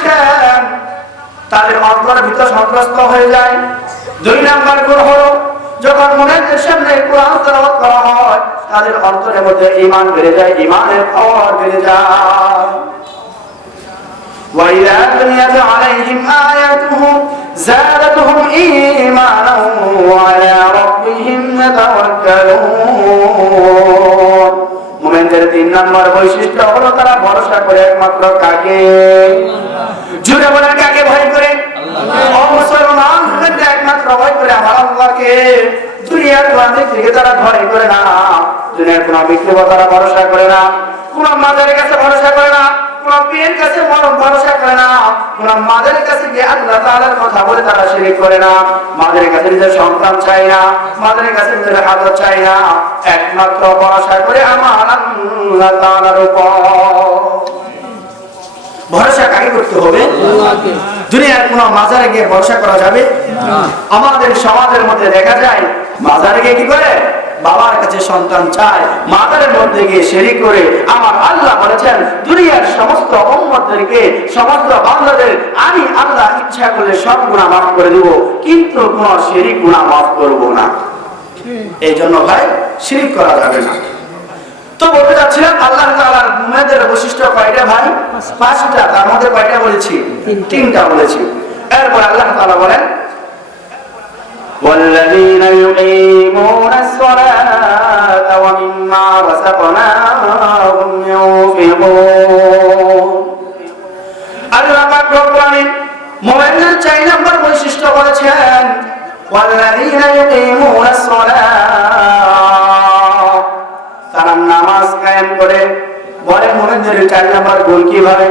করেছেন তাদের অন্তরের ভিতর সন্ত্রস্ত হয়ে যায় দুই নাম্বার গুণ হলো যখন মনের সামনে কোরআন তেলাওয়াত করা হয় তাদের অন্তরের মধ্যে ঈমান বেড়ে যায় ঈমানের পাওয়ার বেড়ে যায় وإذا تليت عليهم آياته زادتهم إيمانا وعلى ربهم يتوكلون মোমেনদের তিন নম্বর বৈশিষ্ট্য হলো তারা ভরসা করে একমাত্র কাকে জুড়ে বলেন কাকে ভয় করে? ও একমাত্র ভয় করে আমার আল্লাহকে। দুনিয়ার প্রান্তিক থেকে তারা ভয় করে না। দুনিয়ার কোনো বিক্রিব তারা ভরসা করে না। কোন মাজারের কাছে ভরসা করে না। কোন পীরের কাছে ভরসা করে না। কোন মাজারের কাছে গিয়ে আল্লাহ তাআলার কথা বলে তারা শিরিক করে না। মাজারের কাছে নিজের সন্তান চাই না। মাজারের কাছে নিজের হাজত চাই না। একমাত্র ভরসা করে আমার আল্লাহ তাআলার উপর। ভরসা কাকে করতে হবে? দুনিয়ার কোন মাজারে গিয়ে ভরসা করা যাবে? আমাদের সমাজের মধ্যে দেখা যায় মাজারে গিয়ে কি করে? বাবার কাছে সন্তান চায় মাজারের মধ্যে গিয়ে শেরি করে। আমার আল্লাহ বলেছেন দুনিয়ার সমস্ত উম্মতদেরকে সমস্ত বান্দাদের আমি আল্লাহ ইচ্ছা করলে সব গুণা মাফ করে দেব কিন্তু কোন শেরি গুণা মাফ করব না। এই জন্য ভাই শিরিক করা যাবে না। তো বলতে চাচ্ছিলাম আল্লাহ বৈশিষ্ট্য কয়টা ভাই পাঁচটা তার মধ্যে কয়টা বলেছি তিনটা বলেছি এরপর আল্লাহ তাআলা বলেন والذين يقيمون الصلاة ومما رزقناهم ينفقون আল্লাহ পাক রব্বুল আলামিন মুমিনদের চার নম্বর বৈশিষ্ট্য বলেছেন والذين يقيمون الصلاة তারা নামাজ কায়েম করে চার নম্বর ভাই?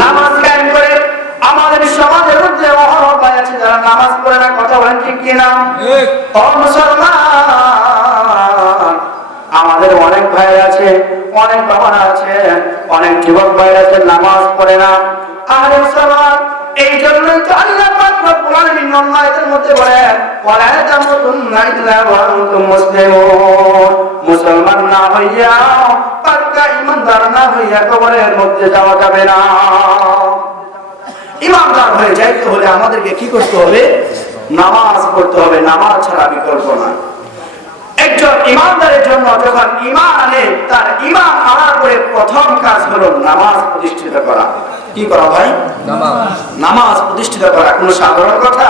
নামাজ কায়েম করে আমাদের সমাজের মধ্যে অহরহ আছে যারা নামাজ পড়ে না কথা বলেন ঠিক কিনা? ও মুসলমান আমাদের অনেক ভাই আছে অনেক বাবা আছে অনেক যুবক ভাই আছে নামাজ পড়ে না। আর মুসলমান এই জন্যই তো আল্লাহ মুসলমান না হইয়া পাক্কা ইমানদার না হইয়া কবরের মধ্যে যাওয়া যাবে না। ইমানদার হয়ে যাইতে হলে আমাদেরকে কি করতে হবে? নামাজ পড়তে হবে। নামাজ ছাড়া বিকল্প না। একজন ইমানদারের জন্য যখন ইমান আনে, তার ইমান আনার পরে প্রথম কাজ হলো নামাজ প্রতিষ্ঠিত করা। কি করা ভাই? নামাজ। প্রতিষ্ঠিত করা কোনো সাধারণ কথা?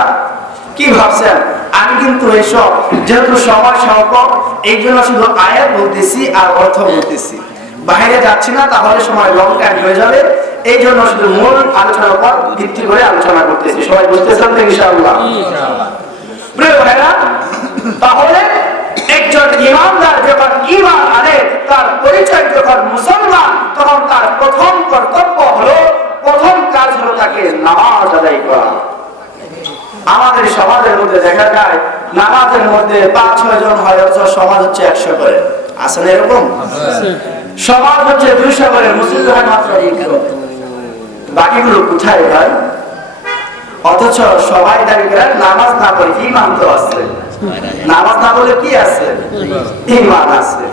কি ভাবছেন? আমি কিন্তু এসব যেহেতু সময় সংকট এই জন্য শুধু আয়াত বলতেছি আর অর্থ বলতেছি। বাইরে যাচ্ছি না তাহলে সময় লং টাইম হয়ে যাবে। এই জন্য শুধু মূল আলোচনার উপর ভিত্তি করে আলোচনা করতেছি। সবাই বুঝতেছেন তো ইনশাআল্লাহ? প্রিয় ভাইরা তাহলে একজন ইমানদার যখন ইমান আনে তার পরিচয় যখন মুসলমান তখন তার প্রথম কর্তব্য হলো প্রথম কাজ হলো তাকে নামাজ আদায় করা। আমাদের সমাজের মধ্যে দেখা যায়, নামাজের মধ্যে পাঁচ, ছয় জন হয়, অথচ সমাজ হচ্ছে একশো করে। আসলে এরকম? সমাজ হচ্ছে দুইশো করে, মুসলিম হয় মাত্র বাকিগুলো কোথায় ভাই? অথচ সবাই দাবি করে নামাজ না পড়ে ইমান তো আছে। নামাজ না বলে কি আছে? ইমান আছে।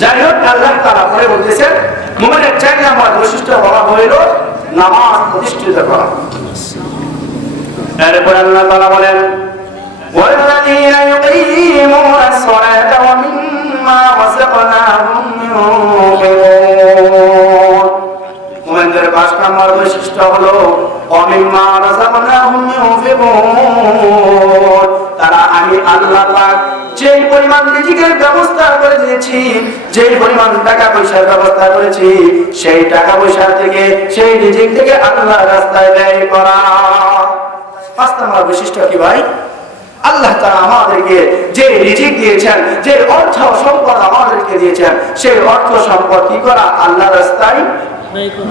যাই হোক, আল্লাহ তারা পরে বলতেছেন, মোমেনের চার নাম্বার বৈশিষ্ট্য বলা হইল নামাজ প্রতিষ্ঠিত করা এরপর আল্লাহ তারা বলেন والذين يقيمون الصلاة ومما رزقناهم ينفقون মোমেনদের পাঁচ নম্বর বৈশিষ্ট্য হলো অমিম্মা রাযাকনাহুম ইউনফিকুন তারা আমি আল্লাহ পাক যেই পরিমাণ রিজিকের ব্যবস্থা করে দিয়েছি যেই পরিমাণ টাকা পয়সার ব্যবস্থা করেছি সেই টাকা পয়সা থেকে সেই রিজিক থেকে আল্লাহ রাস্তায় ব্যয় করা। পাঁচ নম্বর বৈশিষ্ট্য কি ভাই? আল্লাহ তারা আমাদেরকে যে রিজিক দিয়েছেন যে অর্থ সম্পদ আমাদেরকে দিয়েছেন সেই অর্থ সম্পদ কি করা? আল্লাহ রাস্তায়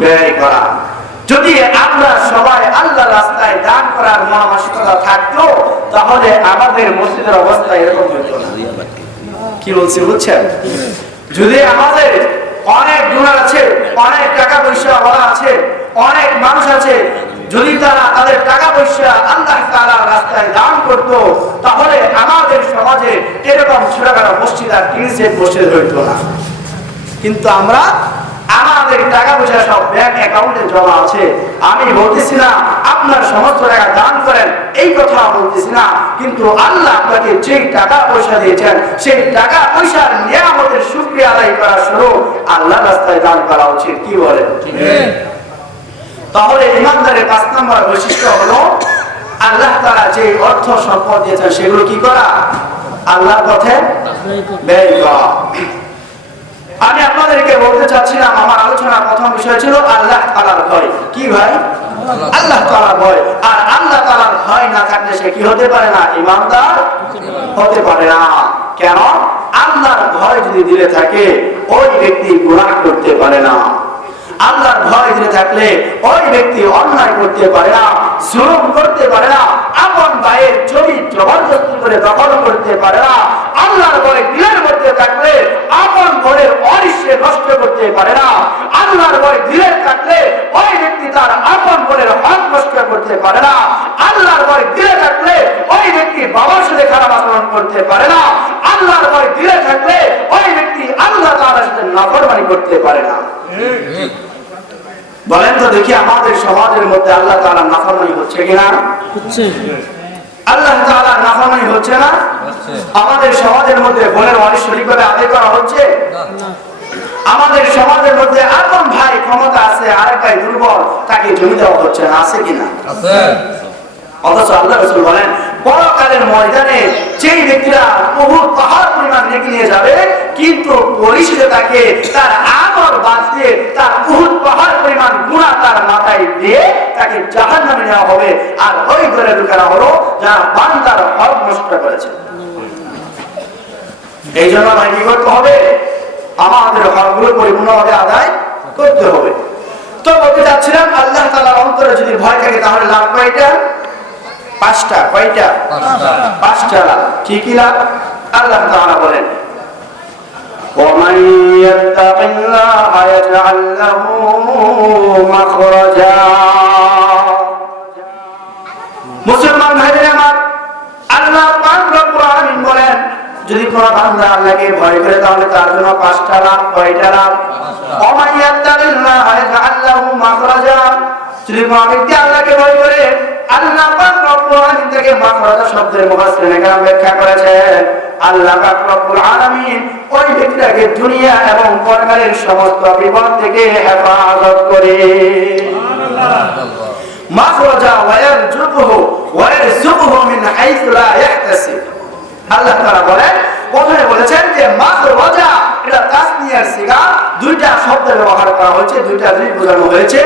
ব্যয় করা। যদি আমরা সবাই আল্লাহ রাস্তায় দান করার মহামাসিকতা থাকতো, তাহলে আমাদের মসজিদের অবস্থা এরকম হতো না। কি বলছি, বুঝছেন? যদি আমাদের অনেক গুণার আছে, অনেক টাকা পয়সা ওরা আছে, অনেক মানুষ আছে, যদি তারা তাদের টাকা পয়সা আল্লাহ তারা রাস্তায় দান করত, তাহলে আমাদের সমাজে এরকম ছোটখাটো মসজিদ আর টিন সেট মসজিদ হইতো না। কিন্তু আমরা আমাদের টাকা পয়সা সব ব্যাংক অ্যাকাউন্টে জমা আছে। আমি বলতেছি না আপনার সমস্ত টাকা দান করেন এই কথা বলতেছি না। কিন্তু আল্লাহ আপনাকে যেই টাকা পয়সা দিয়েছেন সেই টাকা পয়সার নিয়ামতের শুক্রিয়া আদায় করা শুরু। আল্লাহ রাস্তায় দান করা উচিত কি বলেন? তাহলে ইমানদারের পাঁচ নম্বর বৈশিষ্ট্য হলো আল্লাহ তারা যে অর্থ সম্পদ দিয়েছেন সেগুলো কি করা? আল্লাহর পথে ব্যয় করা। আমি আপনাদেরকে বলতে চাচ্ছিলাম, আমার আলোচনার প্রথম বিষয় ছিল আল্লাহ তালার ভয়। কি ভাই? আল্লাহ তালার ভয়। আর আল্লাহ তালার ভয় না থাকলে সে কি হতে পারে না? ইমানদার হতে পারে না। কেন? আল্লাহর ভয় যদি দিলে থাকে, ওই ব্যক্তি গুণা করতে পারে না। আল্লাহর ভয় দিলে থাকলে ওই ব্যক্তি অন্যায় করতে পারে না, জুলুম করতে পারে না, আপন ভাইয়ের জমি জবরদস্তি করে দখল করতে পারে না, আল্লাহর ভয় দিলের মধ্যে থাকলে আপন ঘরের অরিষ্যে নষ্ট করতে পারে না, আল্লাহর ভয় দিলের থাকলে ওই ব্যক্তি তার আপন ঘরের হক নষ্ট করতে পারে না, আল্লাহর ভয় দিলে থাকলে ওই ব্যক্তি বাবার সাথে খারাপ আচরণ করতে পারে না, আল্লাহর ভয় দিলে থাকলে ওই ব্যক্তি আল্লাহ তার সাথে নাফরমানি করতে পারে না। বলেন তো দেখি আমাদের সমাজের মধ্যে আল্লাহ তাআলা নাফরমানি হচ্ছে কিনা? হচ্ছে। আল্লাহ তাআলা নাফরমানি হচ্ছে না? আমাদের সমাজের মধ্যে বোনের অনেক সঠিকভাবে আদায় করা হচ্ছে? না। আমাদের সমাজের মধ্যে আপন ভাই ক্ষমতা আছে আরেক ভাই দুর্বল তাকে জমি দেওয়া হচ্ছে না আছে কিনা? অথচ আল্লাহ রসুল বলেন পরকালের ময়দানে যেই ব্যক্তিরা বহু পাহাড় পরিমাণ নেকি নিয়ে যাবে, কিন্তু পরিশেষে তাকে তার আমর বাদ দিয়ে তার বহুত পাহাড় পরিমাণ গুণা তার মাথায় দিয়ে তাকে জাহান নামে নেওয়া হবে। আর ওই ঘরে ঢুকানো হলো যারা বান্দার হক নষ্ট করেছে। এই জন্য ভাই কি করতে হবে? আমাদের হকগুলো পরিপূর্ণভাবে আদায় করতে হবে। তো বলতে চাচ্ছিলাম, আল্লাহ তালার অন্তরে যদি ভয় থাকে তাহলে লাভ কয়টা পাঁচটা কয়টা পাঁচটা লাভ কি কি লাভ আল্লাহ তাআলা বলেন ومن يتق الله يجعل له مخرجا মুসলমান ভাইদের আমার আল্লাহ পাক রব্বুল আলামিন বলেন যদি কোন বান্দা আল্লাহকে ভয় করে তাহলে তার জন্য পাঁচটা লাভ কয়টা লাভ ওমান ইয়াত্তাকিল্লাহ ইয়াজআল লাহু মাখরাজা যদি কোন ব্যক্তি আল্লাহকে ভয় করে আল্লাহ পাক রব্বুল আলামিন থেকে মাখরাজা শব্দের মুফাসসিরিন একরাম ব্যাখ্যা করেছেন। আল্লাহ পাক রব্বুল আলামিন ওই ব্যক্তিটাকে দুনিয়া এবং পরকালের সমস্ত বিপদ থেকে হেফাজত করে। মাখরাজা ওয়ারজুকুহু ওয়ারজুকুহু মিন হাইথু লা ইয়াহতাসিব আল্লাহ তাআলা বলেন প্রথমে বলেছেন যে মাখরাজা এটা তাসনিয়ার সিগা দুইটা শব্দ ব্যবহার করা হয়েছে দুইটা জিনিস বোঝানো হয়েছে।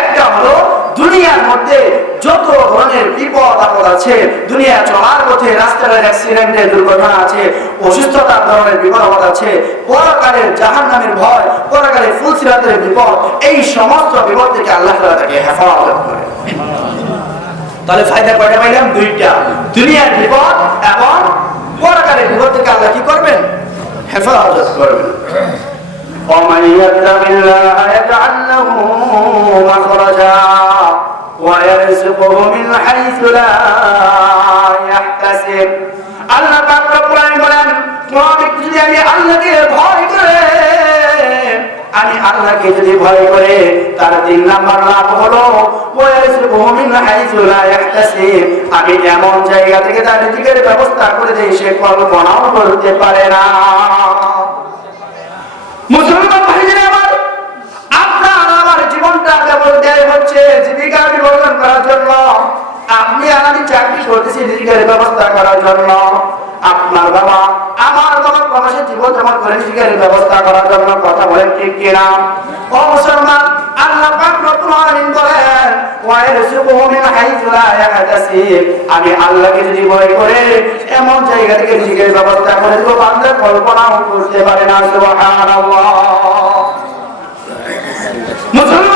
একটা হলো দুনিয়ার মধ্যে যত ধরনের বিপদ আপদ আছে দুনিয়া চলার পথে রাস্তাঘাট অ্যাক্সিডেন্টে দুর্ঘটনা আছে অসুস্থতার ধরনের বিপদ আপদ আছে পরকালের জাহান্নামের ভয় পরকালের ফুলসিরাতের বিপদ এই সমস্ত বিপদ থেকে আল্লাহ তাআলা তাকে হেফাজত করে তাহলে ফায়দা কয়টা পাইলাম দুইটা দুনিয়ার বিপদ এবং পরকালের বিপদ থেকে আল্লাহ কি করবেন হেফাজত করবেন ومن يتق الله يجعل له مخرجا ويرزقه من حيث لا يحتسب আল্লাহ পাক রব্বুল আলামিন বলেন কোন ব্যক্তি যদি আমি আল্লাহকে ভয় করে আমি আল্লাহকে যদি ভয় করে তার তিন নাম্বার লাভ হলো ওয়ারযুকুহু মিন হাইসু লা ইয়াহতাসিব আমি এমন জায়গা থেকে তার রিজিকের ব্যবস্থা করে দেই সে কল্পনাও করতে পারে না মুসলমান ভাইদের আমার আপনার আমার জীবনটা কেবল জীবিকা করার জন্য, আপনি আর আমি চাকরি করতেছি জীবিকার ব্যবস্থা করার জন্য, আপনার বাবা আমার বাবা কমাসে জীবন করে জীবিকার ব্যবস্থা করার জন্য কথা বলেন ঠিক কিনা? ও মুসলমান, আল্লাহ পাক বলেন আমি আল্লাহকে যদি ভয় করে, এমন জায়গা থেকে রিজিকের ব্যবস্থা করে দেব বান্দা কল্পনাও করতে পারে না মুসলমান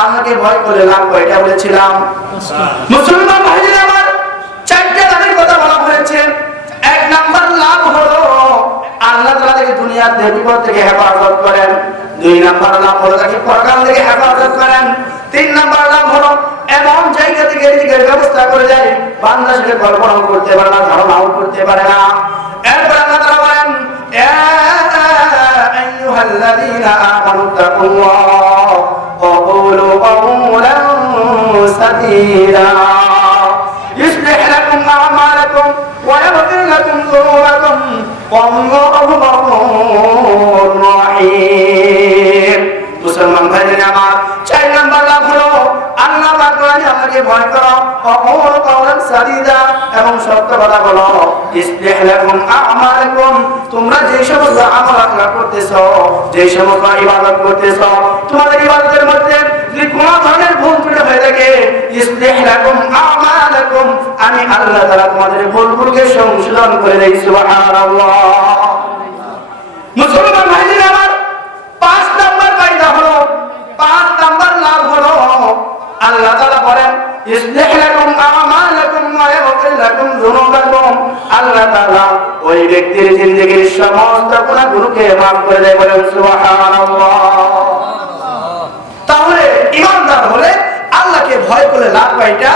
আল্লাহকে ভয় করে লাভ এটা বলেছিলাম। মুসলমান ভাইদের আমার চারটা লাভের কথা বলা হয়েছে। এক নাম্বার লাভ হলো, আল্লাহ তালা থেকে দুনিয়ার বিপদ থেকে হেফাজত করেন। দুই নাম্বার লাভ হলো তাকে পরকাল থেকে হেফাজত করেন। তিন নাম্বার লাভ হলো, এমন জায়গা থেকে এদিকে ব্যবস্থা করে যায় বান্দা সেটা কল্পনাও করতে পারে না, ধারণাও করতে পারে না। এরপর আল্লাহ তালা বলেন, ইয়া আইয়ুহাল্লাযীনা আমানু তাকুল্লাহ وقولوا قولا سديدا يصلح لكم أعمالكم ويغفر لكم ذنوبكم والله غفور আল্লাহকে ভয় করো। অকল কওলান সাদিদা এবং সত্য কথা বলো। ইসলিহ লাকুম আ'মালাকুম। তোমরা যে সমস্ত আমল আখলাক করতেছো, যে সমস্ত ইবাদত করতেছো, তোমাদের ইবাদতের মধ্যে যদি কোনো ধরনের ভুল ত্রুটি হয়ে থাকে, ইসলিহ লাকুম আ'মালাকুম। আমি আল্লাহ তাআলা তোমাদের ভুলগুলোকে সংশোধন করে দেই, সুবহানাল্লাহ। লাকুম যুনুবাকুম আল্লাহ তাআলা ওই ব্যক্তির জিন্দেগীর সমস্ত গুনাহগুলোকে মাফ করে দেয় সুবহানাল্লাহ। তাহলে ইমানদার হলে আল্লাহকে ভয় করে লাভ কয়টা?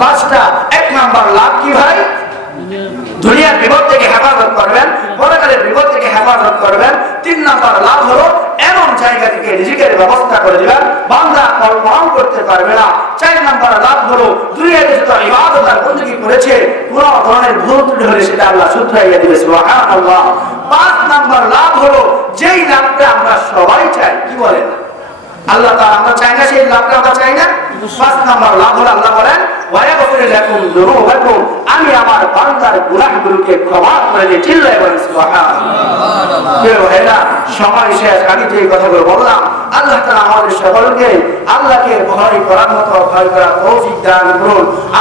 পাঁচটা। এক নাম্বার লাভ কি ভাই? দুনিয়ার বিপদ থেকে হেফাজত করবেন, পরকালের বিপদ থেকে হেফাজত করবেন। তিন নাম্বার লাভ হলো এমন জায়গা থেকে রিজিকের ব্যবস্থা করে দিবেন, বান্দা কল্পনাও করতে পারবে না। চার নাম্বার লাভ হলো দুনিয়াতে যত ইবাদত আর বন্দী করেছে, কোন ধরনের ভুল ত্রুটি হলে সেটা আল্লাহ শুধরাইয়া দিবে, সুবহানাল্লাহ। পাঁচ নাম্বার লাভ হলো যেই লাভটা আমরা সবাই চাই, কি বলেন? আল্লাহ আমরা চাই না, সেই লাভটা আমরা চাই না। পাঁচ নাম্বার লাভ হলো আল্লাহ বলেন, ওয়ায়াগফির লাকুম যুনুবাকুম আমি আমার বান্দার গুনাহগুলোকে ক্ষমা করে দিই। বলেন, সুবহানাল্লাহ। সময় শেষ, আমি যে কথাগুলো বললাম, আল্লাহ তাআলা আমাদের সকলকে আল্লাহকে ভয় করার মতো, ভয় করার তৌফিক দান করুন।